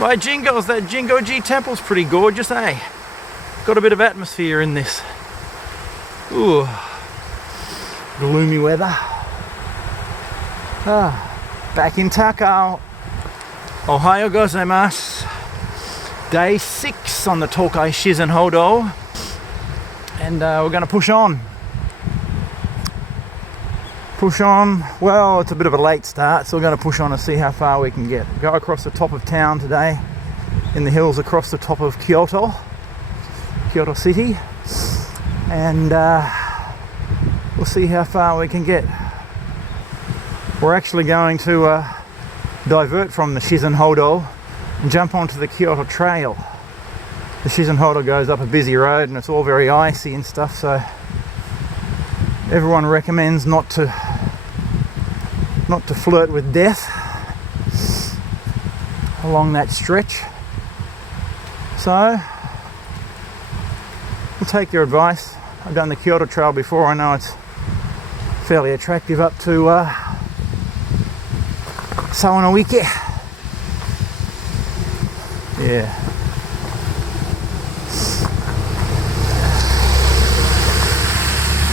My Jingos, that Jingo-ji temple's pretty gorgeous, eh? Got a bit of atmosphere in this. Ooh, gloomy weather. Back in Takao. Ohayo gozaimasu. Day 6 on the Tokai Shizen Hodo. And we're going to push on. Well, it's a bit of a late start, so we're going to push on and see how far we can get. Go across the top of town today, in the hills across the top of Kyoto City, and we'll see how far we can get. We're actually going to divert from the Shizen Hodo and jump onto the Kyoto Trail. The Shizen Hodo goes up a busy road and it's all very icy and stuff, so everyone recommends not to flirt with death along that stretch. So we'll take your advice. I've done the Kyoto Trail before. I know it's fairly attractive up to Sawano-ike. Yeah.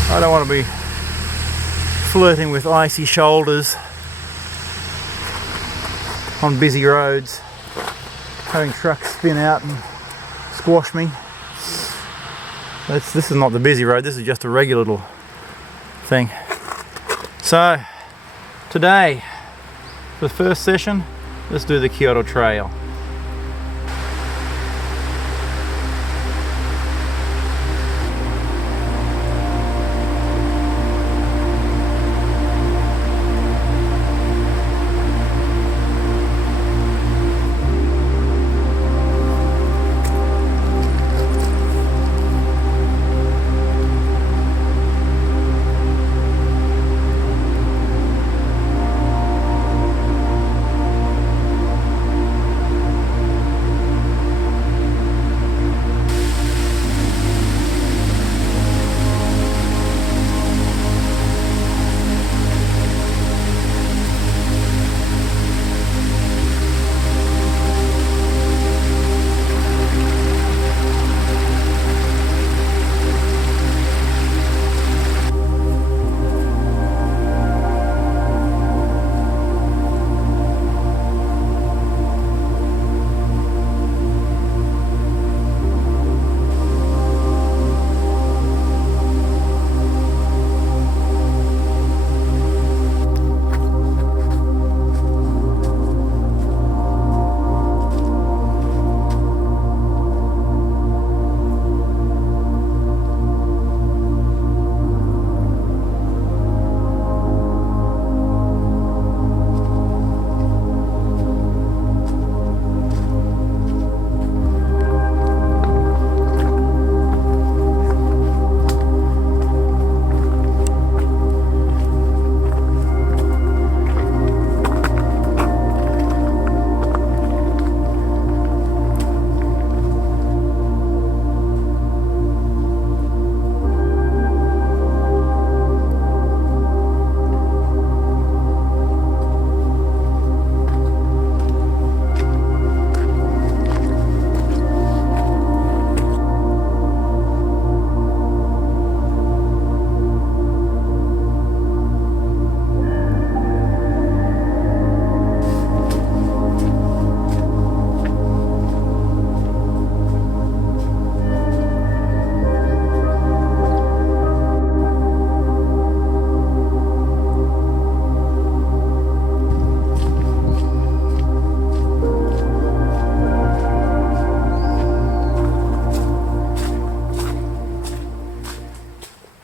I don't want to be flirting with icy shoulders on busy roads, having trucks spin out and squash me. This is not the busy road, this is just a regular little thing. So today, for the first session, let's do the Kyoto Trail.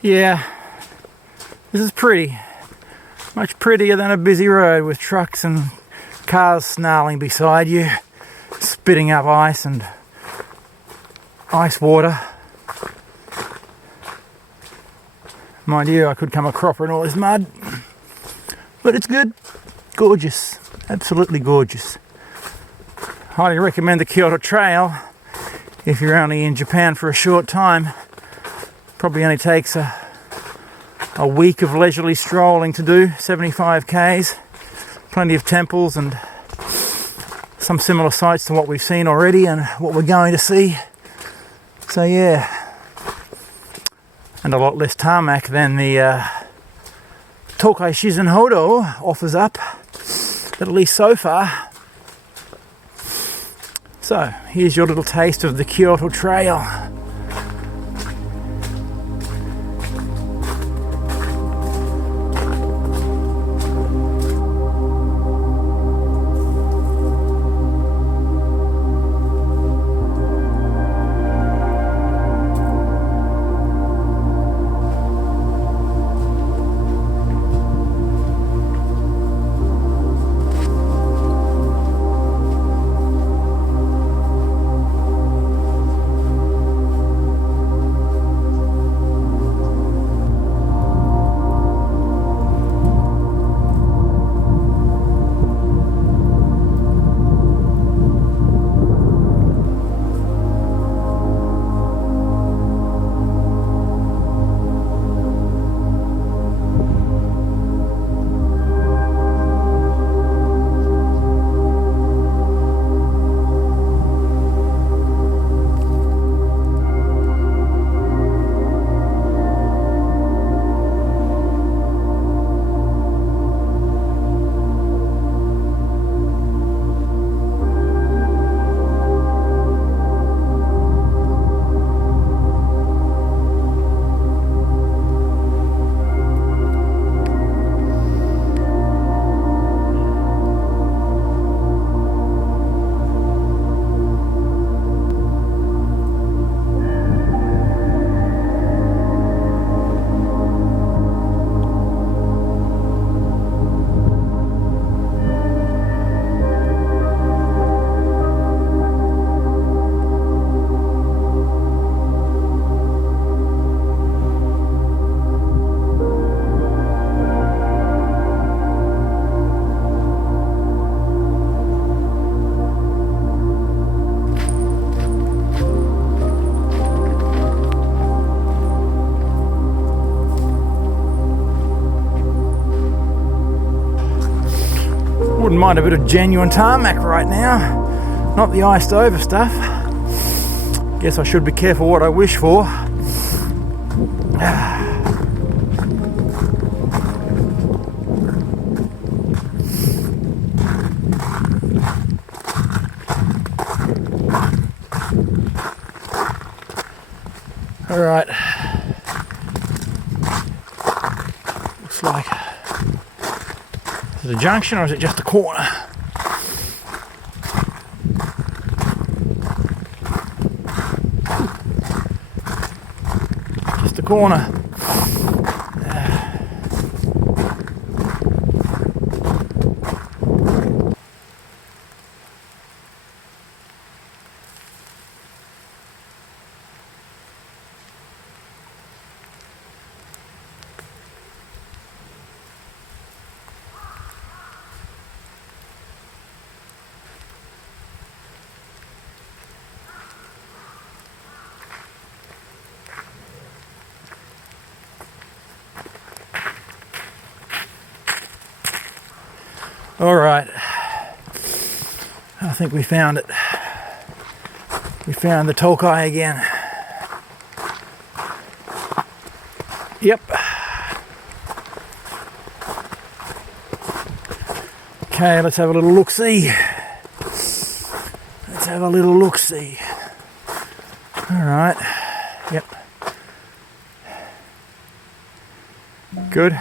Yeah, this is pretty. Much prettier than a busy road with trucks and cars snarling beside you, spitting up ice and ice water. Mind you, I could come a cropper in all this mud, but it's good. Gorgeous, absolutely gorgeous. Highly recommend the Kyoto Trail if you're only in Japan for a short time. Probably only takes a week of leisurely strolling to do, 75 k's, plenty of temples and some similar sights to what we've seen already and what we're going to see. So yeah, and a lot less tarmac than the Tokai Shizen Hodo offers up, at least so far. So here's your little taste of the Kyoto Trail. Wouldn't mind a bit of genuine tarmac right now, not the iced over stuff. Guess I should be careful what I wish for. All right, looks like, is it a junction or is it just a corner? Just a corner. All right, I think we found it. We found the Tokai again. Yep. Okay, let's have a little look-see. Let's have a little look-see. All right, yep. Good.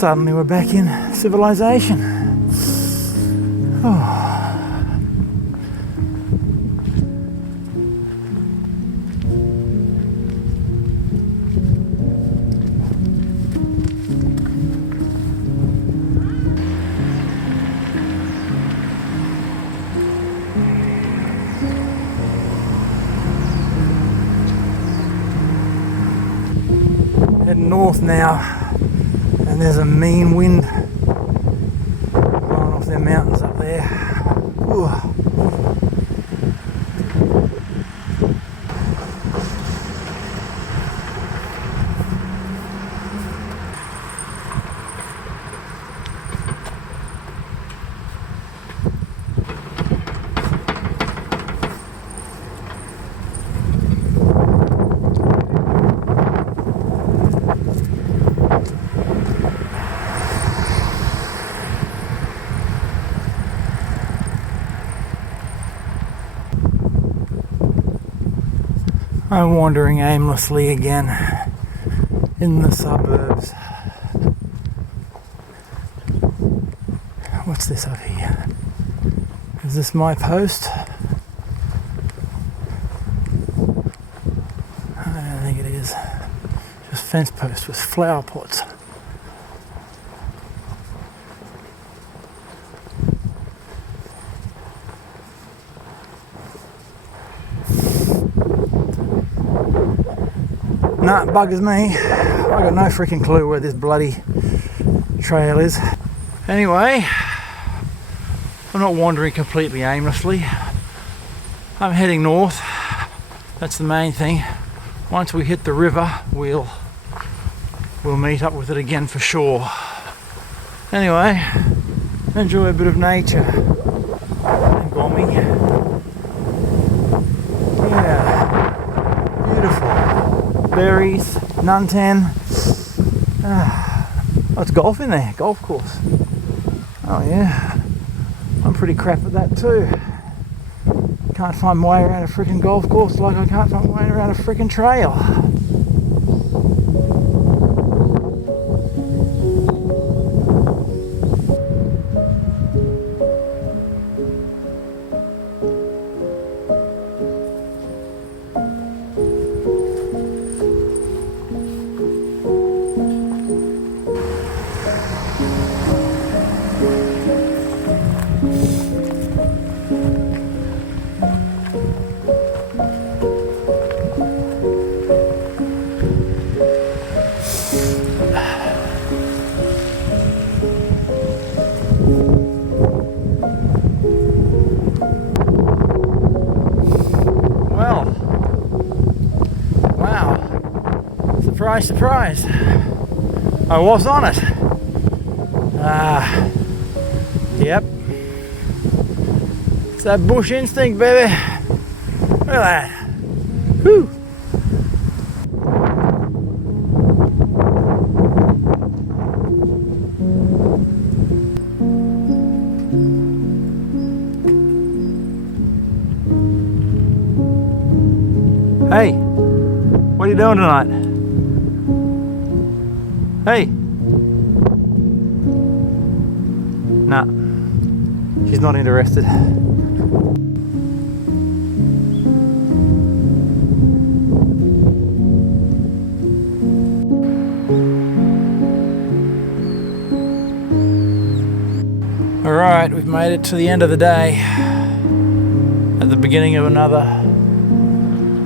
Suddenly we're back in civilization. Oh. Heading north now, and there's a mean wind blowing off them mountains up there. Ooh. I'm wandering aimlessly again in the suburbs. What's this up here? Is this my post? I don't think it is. Just fence post with flower pots. Nah, buggers me. I got no freaking clue where this bloody trail is. Anyway, I'm not wandering completely aimlessly. I'm heading north. That's the main thing. Once we hit the river, we'll meet up with it again for sure. Anyway, enjoy a bit of nature. And Gomi. Yeah, beautiful. Berries, Nantan. Oh, it's golf in there, golf course. Oh yeah, I'm pretty crap at that too. Can't find my way around a freaking golf course like I can't find my way around a freaking trail. Surprise, surprise. I was on it. Yep. It's that bush instinct, baby. Look at that. Whew. Hey, what are you doing tonight? Hey! Nah, she's not interested. Alright, we've made it to the end of the day. At the beginning of another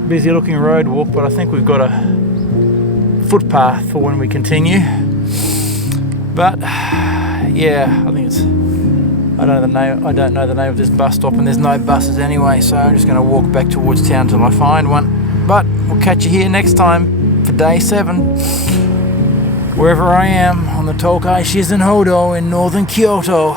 busy looking road walk, but I think we've got a footpath for when we continue. But yeah, I think it's I don't know the name of this bus stop, and there's no buses anyway, so I'm just going to walk back towards town till I find one. But we'll catch you here next time for day 7, wherever I am on the Tokai Shizen Hodo in northern Kyoto.